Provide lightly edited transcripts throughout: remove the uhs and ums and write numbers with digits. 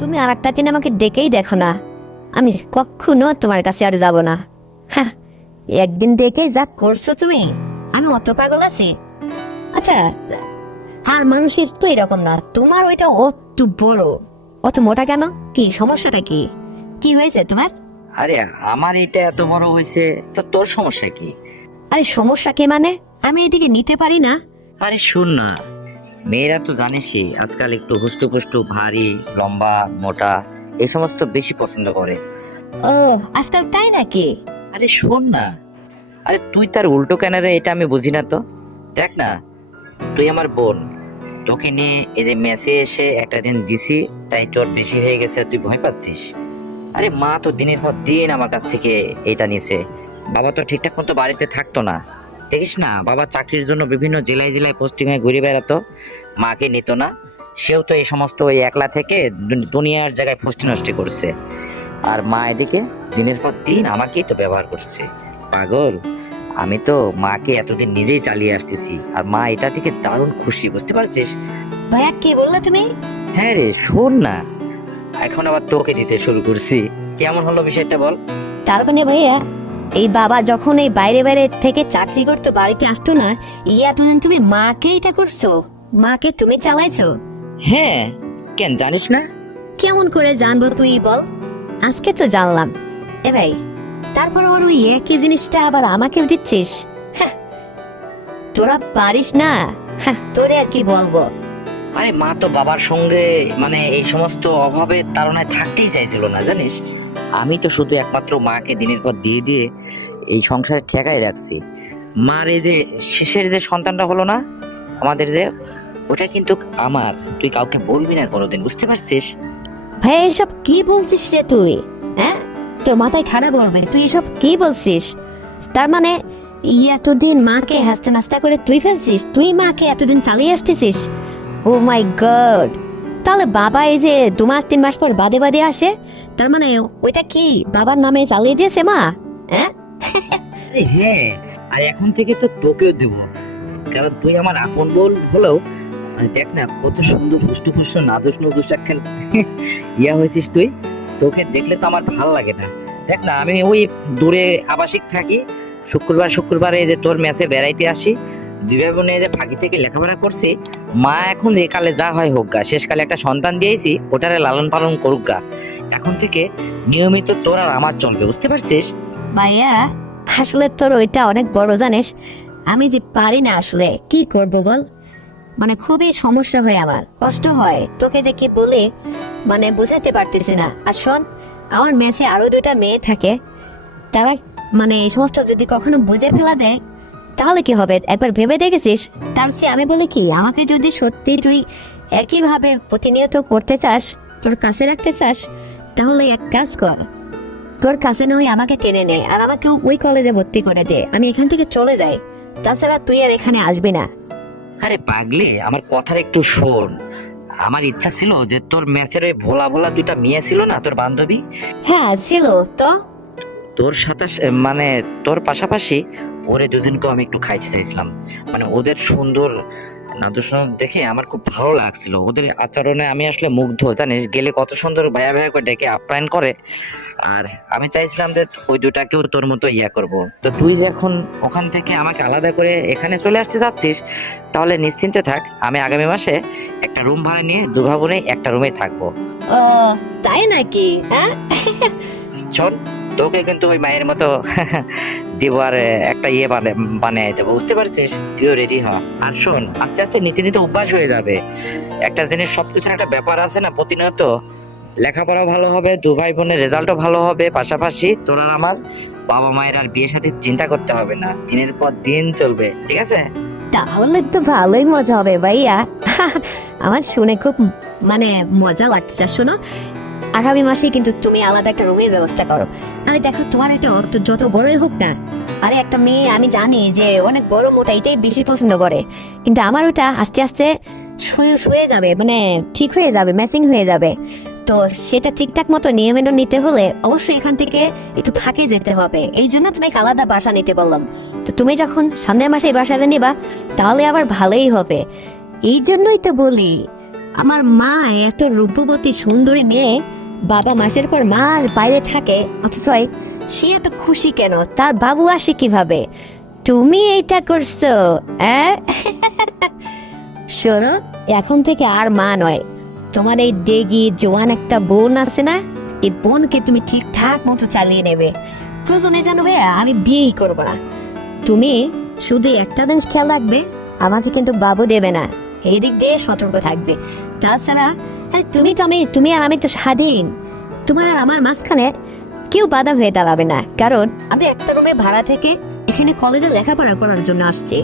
তুমি আর একটা দিন আমাকে ডেকেই দেখো না, আমি কখনো তোমার কাছে আর যাব না। হ্যাঁ, একদিন ডেকে যা করছো তুমি, আমি অত পাগল আছি? আচ্ছা, আর মানুষের তো এরকম না, তোমার ওইটা অত বড়, অত মোটা কেন? কি সমস্যাটা? কি কি হয়েছে তোমার? আরে আমার এটা এত বড় হয়েছে তো তোর সমস্যা কি? আরে সমস্যা কে মানে? আমি এদিকে নিতে পারি না। আরে শুন না, মেয়েরা তো জানিসই আজকাল একটু হুস্টু পুষ্টু ভারী লম্বা মোটা এই সমস্ত বেশি পছন্দ করে। ও, আজকাল তাই নাকি? আরে শোন না, আরে তুই তার উল্টো কেন রে, এটা আমি বুঝি না তো। দেখ না, তুই আমার বোন, তোকে নিয়ে এই যে মেসে এসে একটা দিন দিছি, তাই তোর বেশি হয়ে গেছে তুই ভয় পাচ্ছিস। আরে মা তো দিনের পর দিন আমার কাছ থেকে এটা নিছে। বাবা তো ঠিকঠাক মতো বাড়িতে থাকতো না, দেখিস না, বাবা চাকরির জন্য বিভিন্ন জেলায় জেলায় পোস্টিং হয়ে ঘুরে বেড়াতো, মাকে নিত না। সেও তো এই সমস্ত ওই একলা থেকে দুনিয়ার জায়গায় ফষ্টি নষ্টি করছে। আর মা এদিকে দিনের পর দিন আমাকেই তো ব্যবহার করছে। পাগল, আমি তো মাকে এতদিন নিজেই চালিয়ে আসতেছি, আর মা এটা থেকে দারুণ খুশি, বুঝতে পারছিস? ভাইয়া, কি বললে তুমি? হ্যাঁ রে, শোন না, এখন আবার তোকে দিতে শুরু করছি। কেমন হলো বিষয়টা বল? তার মানে ভাইয়া, এই বাবা যখন এই বাইরে বাইরে থেকে চাকরি করতো, বাড়িতে আসতো না, এতদিন তুমি মাকে এটা করছো? মাকে তুমি চালাইছো? হ্যাঁ, কেন জানিস না? কেমন করে জানবো তুই বল? আজকে তো জানলাম। এ ভাই, তারপর ওর ওই একই জিনিসটা আবার আমাকে দিচ্ছিস? হ্যাঁ, তোরা পারিস না। হ্যাঁ, তোরে আর কি বলবো। আরে মা তো বাবার সঙ্গে মানে এই সমস্ত অভাবের তাড়নায় থাকতেই চাইছিল না, জানিস। আমি তো শুধু একমাত্র মাকে দিনের পর দিয়ে দিয়ে এই সংসারে ঠেকাই রাখছি। মার এই যে শেষের যে সন্তানটা হলো না আমাদের, যে ওটা কিন্তু আমার, তুই কাউকে বলবি না কোনোদিন, বুঝতে পারছিস? ভাই, এসব কি বলছিস রে তুই? হ্যাঁ, তোর মাথায় খারাপ পড়বে। তুই এসব কি বলছিস? তার মানে এতদিন মাকে হাসতে নাস্তা করে তুই ফেলছিস? তুই মাকে এতদিন চালিয়ে আসতেছিস? ও মাই গড! তাহলে বাবা এই যে 2 মাস 3 মাস পর বাদে বাদে আসে, তার মানে ওইটা কি বাবার নামে চালিয়ে দিয়েছে মা? হ্যাঁ। আরে হ্যাঁ, আর এখন থেকে তো তোকেও দেব, কারণ তুই আমার আপন বোন হলেও মানে দেখ না কত সুন্দর ফুষ্টু ফুষ্টু নাদুস নুদুস একখান ইয়া হয়েছিস তুই। তোকে দেখলে তো আমার ভালো লাগে না। দেখ না, আমি ওই দূরে আবাসিক থাকি, শুক্রবার শুক্রবারে যে তোর মেসে বেড়াইতে আসি, দুই ভাই বোনে যে ফাঁকি থেকে লেখাপড়া করছি। মা এখন একালে যা হয় হোক গা, শেষকালে একটা সন্তান দিয়েছি, ওটারে লালন পালন করুক গা। এখন থেকে নিয়মিত তোর আর আমার চলবে, বুঝতে পারছিস? ভাইয়া, আসলে তোর ওইটা অনেক বড়, জানিস। আমি যে পারি না, আসলে কি করব বল। মানে খুবই সমস্যা হয়, আমার কষ্ট হয়, তোকে যে কি বলে মানে বুঝাতে পারতেছি না। আর শোন, আমার মেসে আরো 2টা মেয়ে থাকে, তারা মানে এই সমস্ত যদি কখনো বুঝে ফেলা দেয়, তাহলে কি হবে একবার ভেবে দেখেছিস? তার চেয়ে আমি বলি কি, আমাকে যদি সত্যি তুই একইভাবে প্রতিনিয়ত করতে চাস, তোর কাছে রাখতে চাস, তাহলে এক কাজ কর, তোর কাছে নয় আমাকে টেনে নে, আর আমাকে ওই কলেজে ভর্তি করে দে, আমি এখান থেকে চলে যাই। তাছাড়া তুই আর এখানে আসবি না। আরে পাগলে, আমার কথার একটু শোন। আমার ইচ্ছা ছিল যে তোর মেসের ওই ভোলা ভোলা দুইটা মেয়ে ছিল না তোর বান্ধবী, হ্যাঁ ছিল তো। তোর সাথে মানে তোর পাশাপাশি ওরে দুজনকেও আমি একটু খাইতে চাইছিলাম। মানে ওদের সুন্দর নাদুস দেখে আমার খুব ভালো লাগছিল, ওদের আচরণে আমি আসলে মুগ্ধ, জানিস। গেলে কত সুন্দর ভাইয়া ভাইয়া করে ডেকে আপ্যায়ন করে। আর আমি চাইছিলাম যে ওই দুটাকেও তোর মতো ইয়া করব। তো তুই যখন ওখান থেকে আমাকে আলাদা করে এখানে চলে আসতে যাচ্ছিস, তাহলে নিশ্চিন্তে থাক, আমি আগামী মাসে একটা রুম ভাড়া নিয়ে দুভাবনে একটা রুমে থাকবো। ও, তাই নাকি? হ্যাঁ। শোন, তোকে কিন্তু ওই মায়ের মতো দিব, আর একটা ইয়ে বানিয়ে দেবো, বুঝতে পারছিস? তুইও রেডি হ। আর শোন, আস্তে আস্তে নীতি নীতি অভ্যাস হয়ে যাবে। একটা জিনিস, সবকিছুর একটা ব্যাপার আছে না, প্রতিনিয়ত লেখাপড়াও ভালো হবে, দু ভাই বোনের রেজাল্টও ভালো হবে, পাশাপাশি তোর আর আমার বাবা মায়ের আর বিয়ে সাথে চিন্তা করতে হবে না, দিনের পর দিন চলবে, ঠিক আছে? তাহলে তো ভালোই মজা হবে ভাইয়া। আমার শুনে খুব মানে মজা লাগছে। শোনো, আগামী মাসে কিন্তু তুমি আলাদা একটা রুমের ব্যবস্থা করো। আরে দেখো, তোমার এটা যত বড়ই হোক না, আরে একটা মেয়ে আমি জানি যে অনেক বড় মোটা এটাই বেশি পছন্দ করে, কিন্তু আমার ওটা আস্তে আস্তে শুয়ে যাবে, মানে ঠিক হয়ে যাবে, ম্যাচিং হয়ে যাবে। তো সেটা ঠিকঠাক মতো নিয়মের নিতে হলে অবশ্যই এখান থেকে একটু ফাঁকে যেতে হবে। এই জন্য তুমি আলাদা বাসা নিতে বললাম। তো তুমি যখন সামনের মাসে এই বাসাটা নিবা, তাহলে আবার ভালোই হবে। এই জন্যই তো বলি, আমার মা এত রূপবতী সুন্দরী মেয়ে, বাবা মাসের পর মাস বাইরে থাকে, অথচ সে এত খুশি কেন? তার বাবু আসে কিভাবে? তুমি এইটা করছো? শোনো, এখন থেকে আর মা নয়, তোমার এই দেগি জোয়ান একটা বোন আছে না, এই বোনকে তুমি ঠিকঠাক মতো চালিয়ে নেবে। প্রয়োজনে জানো ভাইয়া, আমি বিয়েই করবো না। তুমি শুধু একটা জিনিস খেয়াল রাখবে, আমাকে কিন্তু বাবু দেবে না, এই দিক দিয়ে সতর্ক থাকবে। তাছাড়া তুমি আর আমি তো স্বাধীন, তোমার আর আমার মাঝখানে কেউ বাধা হয়ে দাঁড়াবে না, কারণ আমি একটা রুমে ভাড়া থেকে এখানে কলেজে লেখাপড়া করার জন্য আসছি।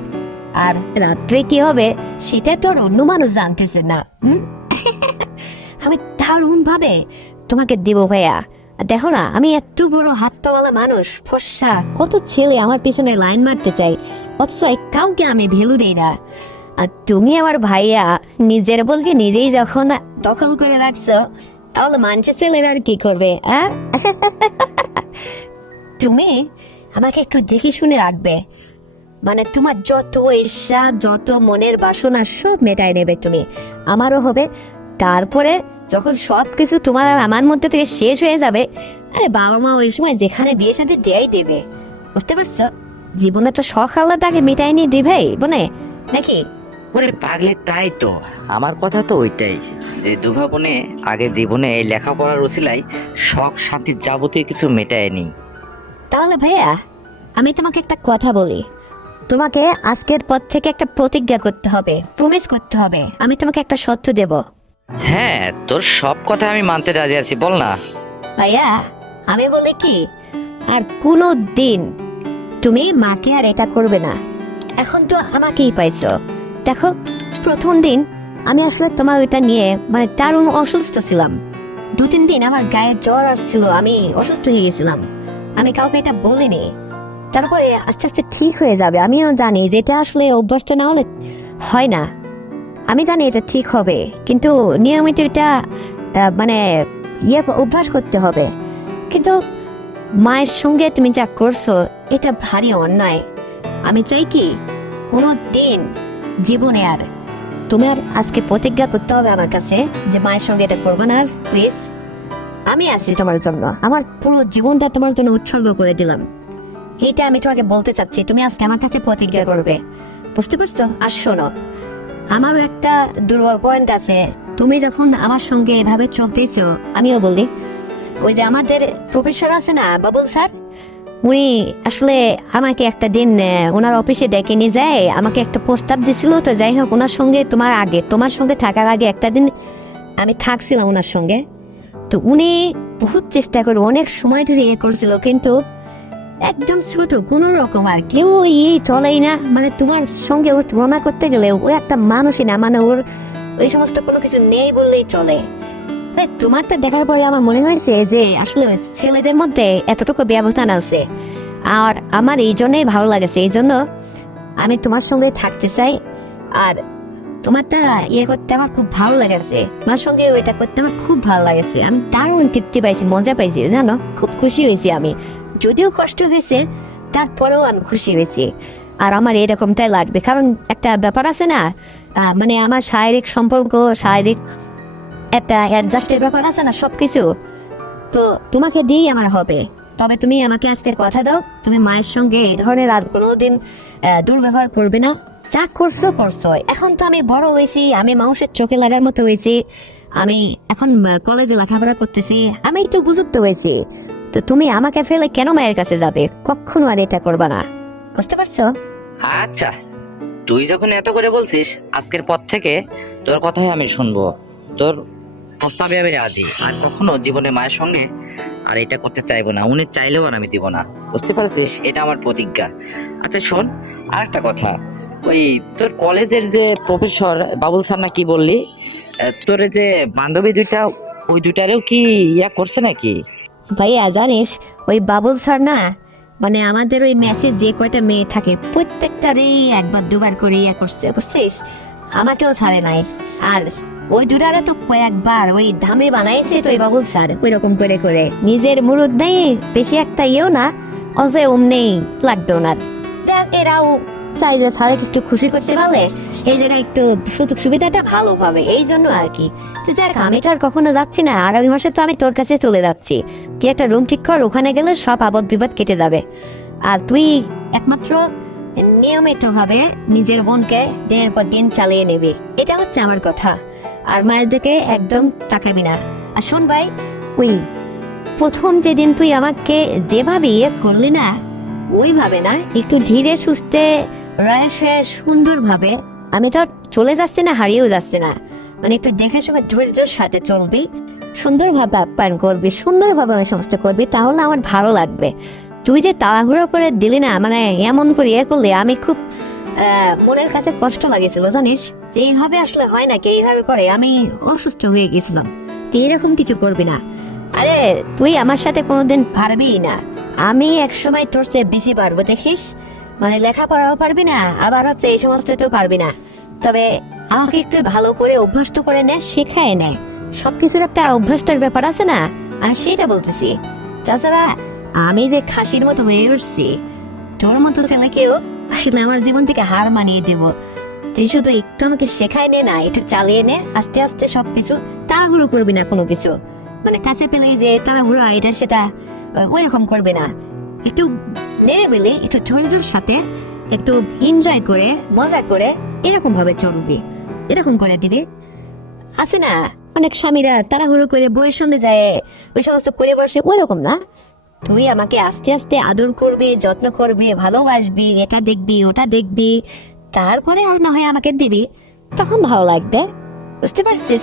আর রাত্রে কি হবে সেটা তো আর অন্য মানুষ জানতেছে না। আমি দারুণ ভাবে তোমাকে দিব ভাইয়া। দেখো না, আমি এত বড় হাতটাওয়ালা মানুষ, ফর্সা, কত ছেলে আমার পিছনে লাইন মারতে চাই, অথচ কাউকে আমি ভ্যালু দেই না। আর তুমি আমার ভাইয়া, নিজের বলকে নিজেই যখন দখল করে রাখছো, তাহলে মানুষের ছেলেরা আর কি করবে? তুমি আমাকে একটু দেখে শুনে রাখবে, মানে তোমার যত ইচ্ছা, যত মনের বাসনা সব মেটাই নেবে তুমি, আমারও হবে। তারপরে যখন সবকিছু তোমার আর আমার মধ্যে থেকে শেষ হয়ে যাবে, আরে বাবা মা ওই সময় যেখানে বিয়ে সাথে দেয়াই দেবে, বুঝতে পারছো? জীবনে তো শখ আল্লাহ আগে মেটাই নিয়ে দিবে বোনে, নাকি? ওরে পাগলে, তাই তো, আমার কথা তো ওইটাই, যে দুভাবনে আগে জীবনে এই লেখাপড়ার উছিলাই শখ শান্তির যাবতীয় কিছু মেটায়নি। তাহলে ভাইয়া, আমি তোমাকে একটা কথা বলি, তোমাকে আজকের পর থেকে একটা প্রতিজ্ঞা করতে হবে, প্রমিস করতে হবে। আমি তোমাকে একটা সত্য দেব। হ্যাঁ, তোর সব কথা আমি মানতে রাজি আছি, বল না। ভাইয়া, আমি বলি কি, আর কোনো দিন তুমি মাকে আর এটা করবে না। এখন তো আমাকেই পাইছো। দেখো, প্রথম দিন আমি আসলে তোমার ওইটা নিয়ে মানে দারুণ অসুস্থ ছিলাম। 2-3 দিন আমার গায়ে জ্বর আসছিল, আমি অসুস্থ হয়ে গেছিলাম। আমি কাউকে এটা বলিনি। তারপরে আস্তে আস্তে ঠিক হয়ে যাবে। আমিও জানি যে এটা আসলে অভ্যাসটা না হলে হয় না। আমি জানি এটা ঠিক হবে, কিন্তু নিয়মিত এটা মানে অভ্যাস করতে হবে। কিন্তু মায়ের সঙ্গে তুমি যা করছো এটা ভারী অন্যায়। আমি চাই কি, কোনো দিন জীবনে আর তোমার আজকে প্রতিজ্ঞা করতে হবে আমার কাছে যে মায়ের সঙ্গে এটা করবো না। প্লিজ, আমি আছি তোমার জন্য, আমার পুরো জীবনটা তোমার জন্য উৎসর্গ করে দিলাম। এইটা আমি তোমাকে বলতে চাচ্ছি, তুমি আজকে আমার কাছে প্রতিজ্ঞা করবে, বুঝতে পারছো? আর শোনো, আমারও একটা দুর্বল পয়েন্ট আছে। তুমি যখন আমার সঙ্গে এভাবে চলতেছো, আমিও বলি, ওই যে আমাদের প্রফেসর আছে না, বাবুল স্যার, উনি আসলে আমাকে একটা দিন ওনার অফিসে ডেকে নিয়ে যায়, আমাকে একটা প্রস্তাব দিছিল। তো যাই হোক, ওনার সঙ্গে তোমার সঙ্গে থাকার আগে একটা দিন আমি থাকছিলাম ওনার সঙ্গে। তো উনি বহুত চেষ্টা করে অনেক সময় ধরে করছিল, কিন্তু একদম ছোট কোনো রকম আর কেউ চলেই না। মানে তোমার সঙ্গে ওর তুলনা করতে গেলে ও একটা মানুষই না, মানে ওর ওই সমস্ত কোনো কিছু নেই বললেই চলে। তোমারটা দেখার পরে আমার মনে হয়েছে যে আসলে ছেলেদের মধ্যে এতটুকু ব্যবধান আছে, আর আমার এই জন্যই ভালো লাগেছে। এই জন্য আমি তোমার সঙ্গে থাকতে চাই। আর তোমারটা করতে আমার খুব ভালো লাগেছে, তোমার সঙ্গে ওইটা করতে আমার খুব ভালো লাগেছে। আমি দারুণ তৃপ্তি পাইছি, মজা পাইছি, জানো, খুব খুশি হয়েছি আমি। যদিও কষ্ট হয়েছে, তারপরেও আমি খুশি হয়েছি। আর আমার এরকমটাই লাগবে, কারণ একটা ব্যাপার আছে না, মানে আমার শারীরিক সম্পর্ক, শারীরিক একটা অ্যাডজাস্টের ব্যাপার আছে না, সবকিছু তো তোমাকে দিয়েই আমার হবে। তবে তুমি আমাকে আজকে কথা দাও, তুমি মায়ের সঙ্গে এই ধরনের আর কোনোদিন দুর্ব্যবহার করবে না। যা করছো করছো, এখন তো আমি বড় হয়েছি, আমি মানুষের চোখে লাগার মতো হয়েছি, আমি এখন কলেজে লেখাপড়া করতেছি, আমি একটু বুঝতে হয়েছি। তো তুমি আমাকে ফেলে কেন মায়ের কাছে যাবে? কখনো আর এটা করবা না, বুঝতে পারছো? আচ্ছা, তুই যখন এত করে বলছিস, আজকের পর থেকে তোর কথাই আমি শুনবো। তোর প্রস্তাবে আমি রাজি, আর কখনো জীবনে মায়ের সঙ্গে আর এটা করতে চাইবো না। উনি চাইলেও আর আমি দিব না, বুঝতে পারছিস? এটা আমার প্রতিজ্ঞা। আচ্ছা শোন, আর একটা কথা, ওই তোর কলেজের যে প্রফেসর বাবুল স্যার না কি বললি, তোর যে বান্ধবী দুইটা, ওই দুইটারেও কি করছে নাকি? ভাইয়া জানিস, ওই বাবুল স্যার না, মানে আমাদের ওই মেসে যে কয়টা মেয়ে থাকে প্রত্যেকটারই একবার দুবার করে করছে, বুঝছিস? আমাকেও ছাড়ে নাই। আর ওই দুটারে তো কয়েকবার ওই ধামে বানাইছে তো ওই বাবুল স্যার, ওই রকম করে করে নিজের মুরুদ নেই, বেশি একটা না, অজে নেই লাগবে ওনার। দেখ, এরাও চাই যে স্যারকে একটু খুশি করতে পারলে এই জায়গায় একটু সুযোগ সুবিধাটা ভালো পাবে, এই জন্য আর কি। তো যাক, আমি তো আর কখনো যাচ্ছি না, আগামী মাসে তো আমি তোর কাছে চলে যাচ্ছি। তুই একটা রুম ঠিক কর, ওখানে গেলে সব আপদ বিপদ কেটে যাবে। আর তুই একমাত্র নিয়মিত ভাবে নিজের বোনকে দিনের পর দিন চালিয়ে নেবি, এটা হচ্ছে আমার কথা। আর মায়ের দিকে একদম তাকাবি না। আর শোন ভাই, ওই প্রথম যেদিন তুই আমাকে যেভাবে ইয়ে করলি না, ওইভাবে না, একটু ধীরে সুস্থে রয়েছে সুন্দরভাবে। আমি তো আর চলে যাচ্ছি না, হারিয়েও যাচ্ছে না, মানে একটু দেখে শুনে ধৈর্যের সাথে চলবি, সুন্দরভাবে আপ্যায়ন করবি, সুন্দরভাবে আমি সমস্ত করবি, তাহলে আমার ভালো লাগবে। তুই যে তাড়াহুড়ো করে দিলি না, মানে এমন করে ইয়ে করলে আমি খুব মনের কাছে কষ্ট লাগেছিল জানিস, যে এইভাবে আসলে হয় নাকি, এইভাবে করে আমি অসুস্থ হয়ে গেছিলাম। তুই এরকম কিছু করবি না। আরে তুই আমার সাথে কোনোদিন পারবি না, আমি একসময় তোর চেয়ে বেশি পারবো দেখিস। মানে লেখাপড়াও পারবি না, আবার হচ্ছে এই সমস্তটাও পারবি না। তবে আমাকে একটু ভালো করে অভ্যস্ত করে নে, শেখায় নে, সবকিছুর একটা অভ্যাসটার ব্যাপার আছে না, আর সেটা বলতেছি। তাছাড়া আমি যে খাসির মতো হয়ে উঠছি, তোর মতো ছেলেকেও আসলে আমার জীবন থেকে হার মানিয়ে দেব। তুই শুধু একটু আমাকে শেখায় নে না, একটু চালিয়ে নে, আস্তে আস্তে সবকিছু। তাড়াহুড়ো করবি না কোনো কিছু, মানে কাছে পেলেই যে তাড়াহুড়ো এটা সেটা ওইরকম করবে না। একটু নেড়ে বেলে, একটু ধৈর্যের সাথে, একটু এনজয় করে, মজা করে এরকম ভাবে চলবি, এরকম করে দিবি। আছে না অনেক স্বামীরা তাড়াহুড়ো করে বইয়ের সঙ্গে যায়, ওই সমস্ত করে বসে, ওইরকম না। তুই আমাকে আস্তে আস্তে আদর করবি, যত্ন করবি, ভালোবাসবি, এটা দেখবি ওটা দেখবি, তারপরে আর না হয় আমাকে দিবি, তখন ভালো লাগবে। বুঝতে পারছিস?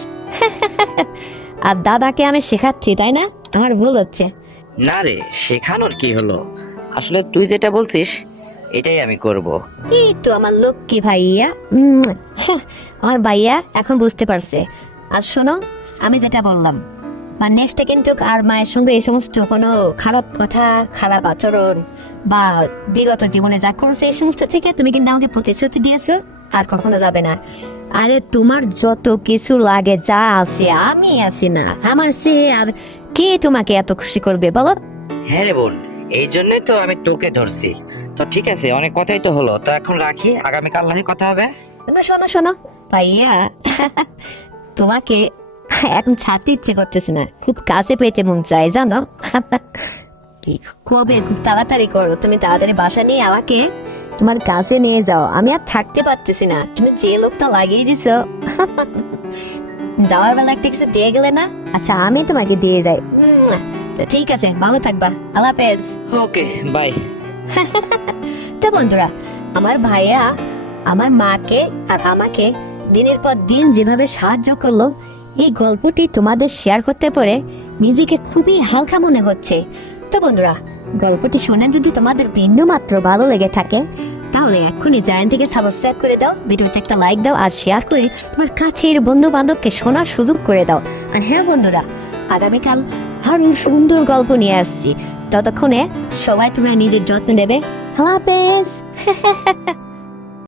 আর দাদাকে আমি শেখাচ্ছি, তাই না? আমার ভুল হচ্ছে। না রে, শেখানোর কি হলো, আসলে তুই যেটা বলছিস এটাই আমি করব। এই তো আমার লক্ষ্মী ভাইয়া, আমার ভাইয়া এখন বুঝতে পারছে। আর শোনো, আমি যেটা বললাম, মানে নেক্সটে কিন্তু আর মায়ের সঙ্গে এই সমস্ত কোনো খারাপ কথা, খারাপ আচরণ বা বিগত জীবনে যা করছে এই সমস্ত থেকে তুমি কিন্তু আমাকে প্রতিশ্রুতি দিয়েছো, আর কখনো যাবে না। আরে তোমার যত কিছু লাগে যা আছে, আমি আছি না, আমার সে আর কে তোমাকে এত খুশি করবে বলো? হ্যাঁ রে বোন, এই জন্যই তো আমি তোকে ধরছি। তো ঠিক আছে, অনেক কথাই তো হলো, তো এখন রাখি, আগামীকাল নাহি কথা হবে। না শোনো শোনো ভাইয়া, তোমাকে এখন ছাড়তে ইচ্ছে করতেছে না, খুব কাছে পেতে মন চায় জানো। কি কবে, খুব তাড়াতাড়ি করো, তুমি তাড়াতাড়ি বাসা নিয়ে আমাকে তোমার কাছে নিয়ে যাও, আমি আর থাকতে পারতেছি না। তুমি যে লোকটা লাগিয়ে দিছো, যাওয়ার বেলা একটা কিছু দিয়ে গেলে না। আচ্ছা আমি তোমাকে দিয়ে যাই। তো ঠিক আছে, ভালো থাকবা, আল্লাহ হাফেজ। ওকে, বাই। তো বন্ধুরা, আমার ভাইয়া আমার মাকে আর আমাকে দিনের পর দিন যেভাবে সাহায্য করলো, এই গল্পটি তোমাদের শেয়ার করতে পারে নিজেকে খুবই হালকা মনে হচ্ছে। তো বন্ধুরা, গল্পটি শুনে যদি তোমাদের বিন্দু মাত্র ভালো লেগে থাকে, তাহলে এক্ষুনি চ্যানেলটিকে সাবস্ক্রাইব করে দাও, ভিডিওতে একটা লাইক দাও, আর শেয়ার করে তোমার কাছের বন্ধু বান্ধবকে শোনার সুযোগ করে দাও। আর হ্যাঁ বন্ধুরা, আগামীকাল আরো সুন্দর গল্প নিয়ে আসছি। ততক্ষণে সবাই তোমরা নিজের যত্ন নেবে। আল্লাহ হাফেজ।